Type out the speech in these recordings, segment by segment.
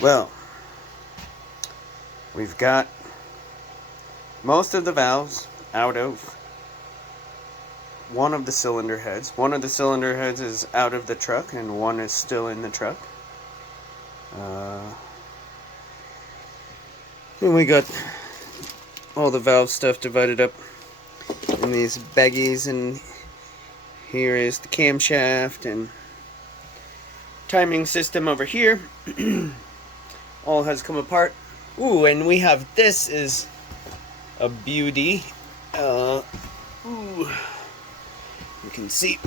Well, we've got most of the valves out of one of the cylinder heads. One of the cylinder heads is out of the truck and one is still in the truck. Then we got all the valve stuff divided up in these baggies, and here is the camshaft and timing system over here. All has come apart. Ooh, and we have, this is a beauty. Ooh, you can see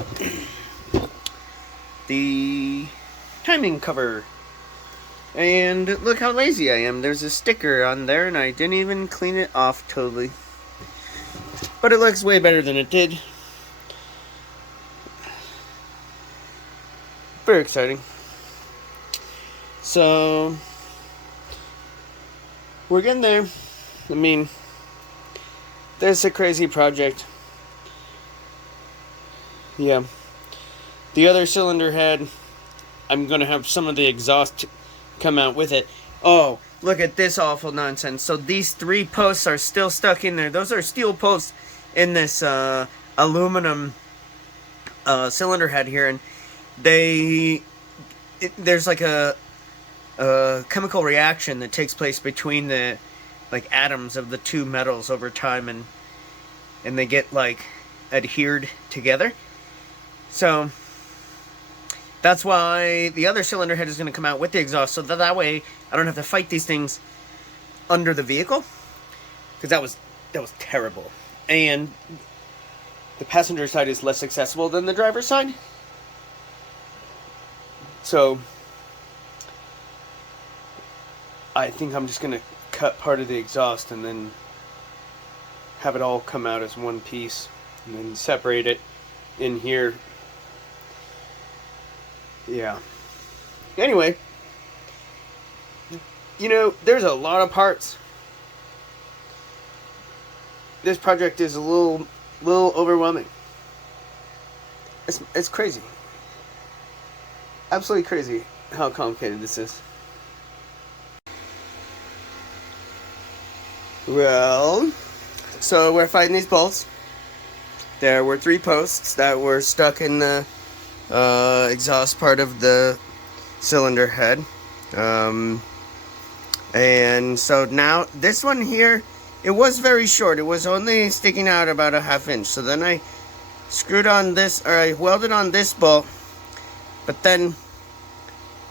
the timing cover. And look how lazy I am. There's a sticker on there and I didn't even clean it off totally. But it looks way better than it did. Very exciting. So we're getting there. I mean, this is a crazy project. Yeah. The other cylinder head, I'm going to have some of the exhaust come out with it. Oh, look at this awful nonsense. So these three posts are still stuck in there. Those are steel posts in this aluminum cylinder head here, and there's like a chemical reaction that takes place between the atoms of the two metals over time, and they get adhered together. So that's why the other cylinder head is going to come out with the exhaust, so that way I don't have to fight these things under the vehicle, because that was terrible. And the passenger side is less accessible than the driver's side. So I think I'm just going to cut part of the exhaust and then have it all come out as one piece and then separate it in here. Yeah. Anyway, you know, there's a lot of parts. This project is a little overwhelming. It's crazy. Absolutely crazy how complicated this is. Well, so we're finding these bolts. There were 3 posts that were stuck in the exhaust part of the cylinder head. And so now this one here, it was very short. It was only sticking out about a ½ inch. So then I screwed on this, or I welded on this bolt, but then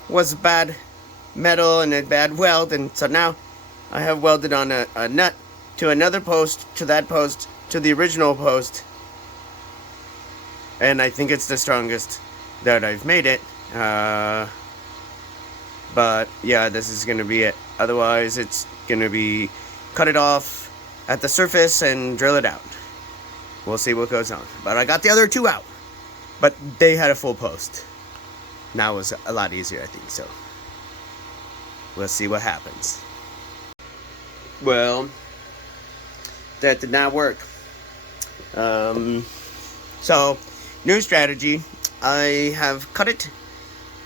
was bad metal and a bad weld, and so now I have welded on a nut to another post, to that post, to the original post, and I think it's the strongest that I've made it. But yeah, this is gonna be it. Otherwise it's gonna be cut it off at the surface and drill it out. We'll see what goes on. But I got the other 2 out, but they had a full post. Now it was a lot easier, I think. So we'll see what happens. Well, that did not work. So new strategy. I have cut it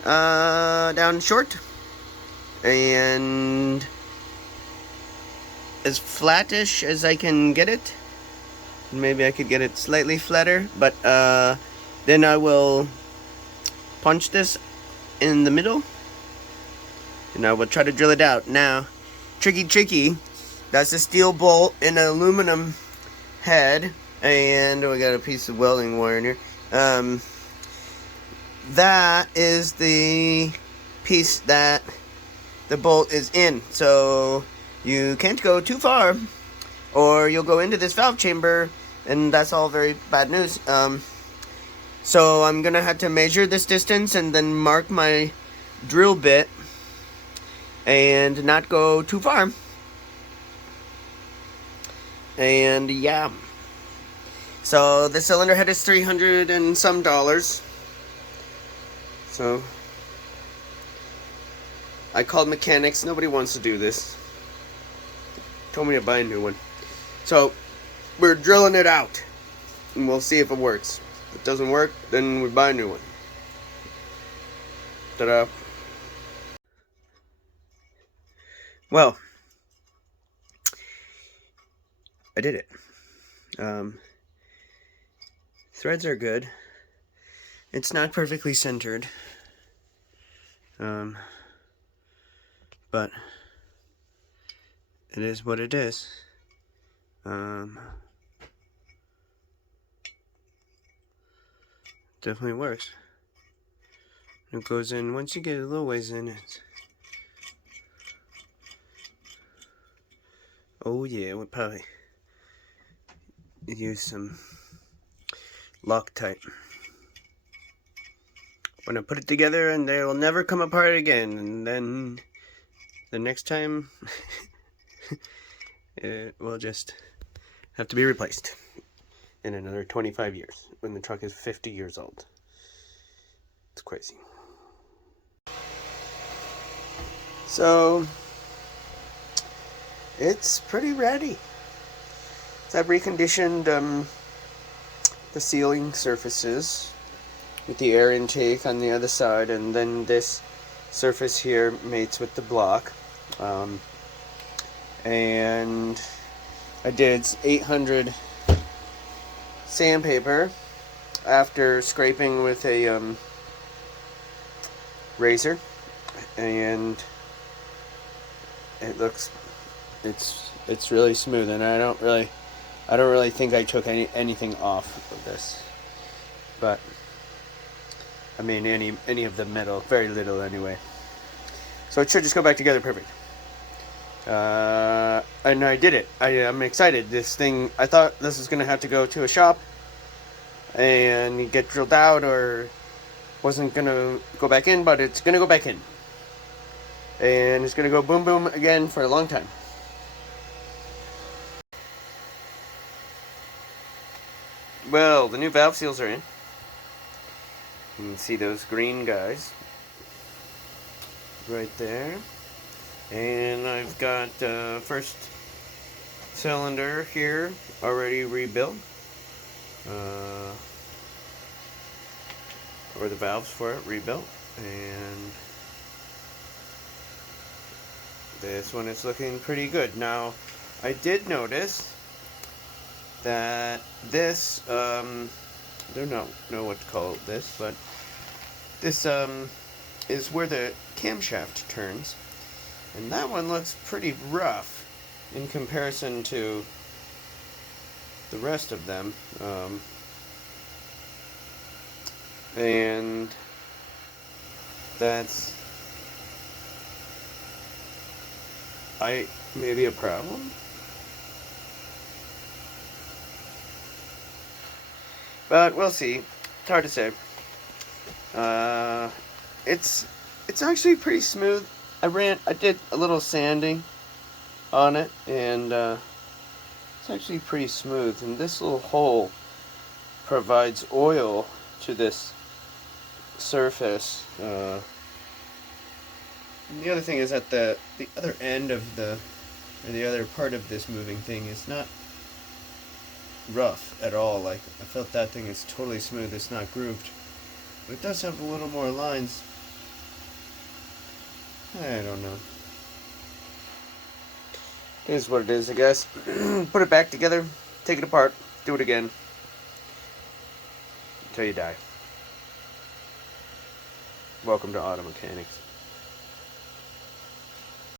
down short and as flattish as I can get it. Maybe I could get it slightly flatter, but then I will punch this in the middle and I will try to drill it out. Now, tricky, that's a steel bolt and an aluminum head, and we got a piece of welding wire in here. That is the piece that the bolt is in, so you can't go too far or you'll go into this valve chamber, and that's all very bad news. So I'm gonna have to measure this distance and then mark my drill bit and not go too far. And yeah, so the cylinder head is $300 and some. So I called mechanics. Nobody wants to do this. Told me to buy a new one. So we're drilling it out and we'll see if it works. If it doesn't work, then we buy a new one. Ta-da. Well, I did it. Threads are good. It's not perfectly centered, but it is what it is. Definitely works. It goes in, once you get a little ways in it. Oh yeah, we'll probably use some Loctite. When I put it together, and they will never come apart again, and then the next time it will just have to be replaced in another 25 years when the truck is 50 years old. It's crazy. So it's pretty ready. So I've reconditioned the sealing surfaces with the air intake on the other side, and then this surface here mates with the block. And I did 800 sandpaper after scraping with a razor, and it looks, it's really smooth, and I don't really think I took anything off of this, but I mean any of the metal, very little anyway. So it should just go back together perfect. And I did it. I'm excited. This thing, I thought this was gonna have to go to a shop and get drilled out, or wasn't gonna go back in, but it's gonna go back in. And it's gonna go boom boom again for a long time. Well, the new valve seals are in. You can see those green guys right there. And I've got first cylinder here already rebuilt. Or the valves for it rebuilt. And this one is looking pretty good. Now, I did notice that this, I don't know what to call this, but this is where the camshaft turns, and that one looks pretty rough in comparison to the rest of them, and that's maybe a problem. But we'll see. It's hard to say. It's actually pretty smooth. I did a little sanding on it, and it's actually pretty smooth. And this little hole provides oil to this surface. And the other thing is that the other end of the other part of this moving thing is not rough at all. Like, I felt that thing is totally smooth. It's not grooved, but it does have a little more lines. I don't know. It is what it is, I guess. Put it back together, take it apart, do it again until you die. Welcome to auto mechanics.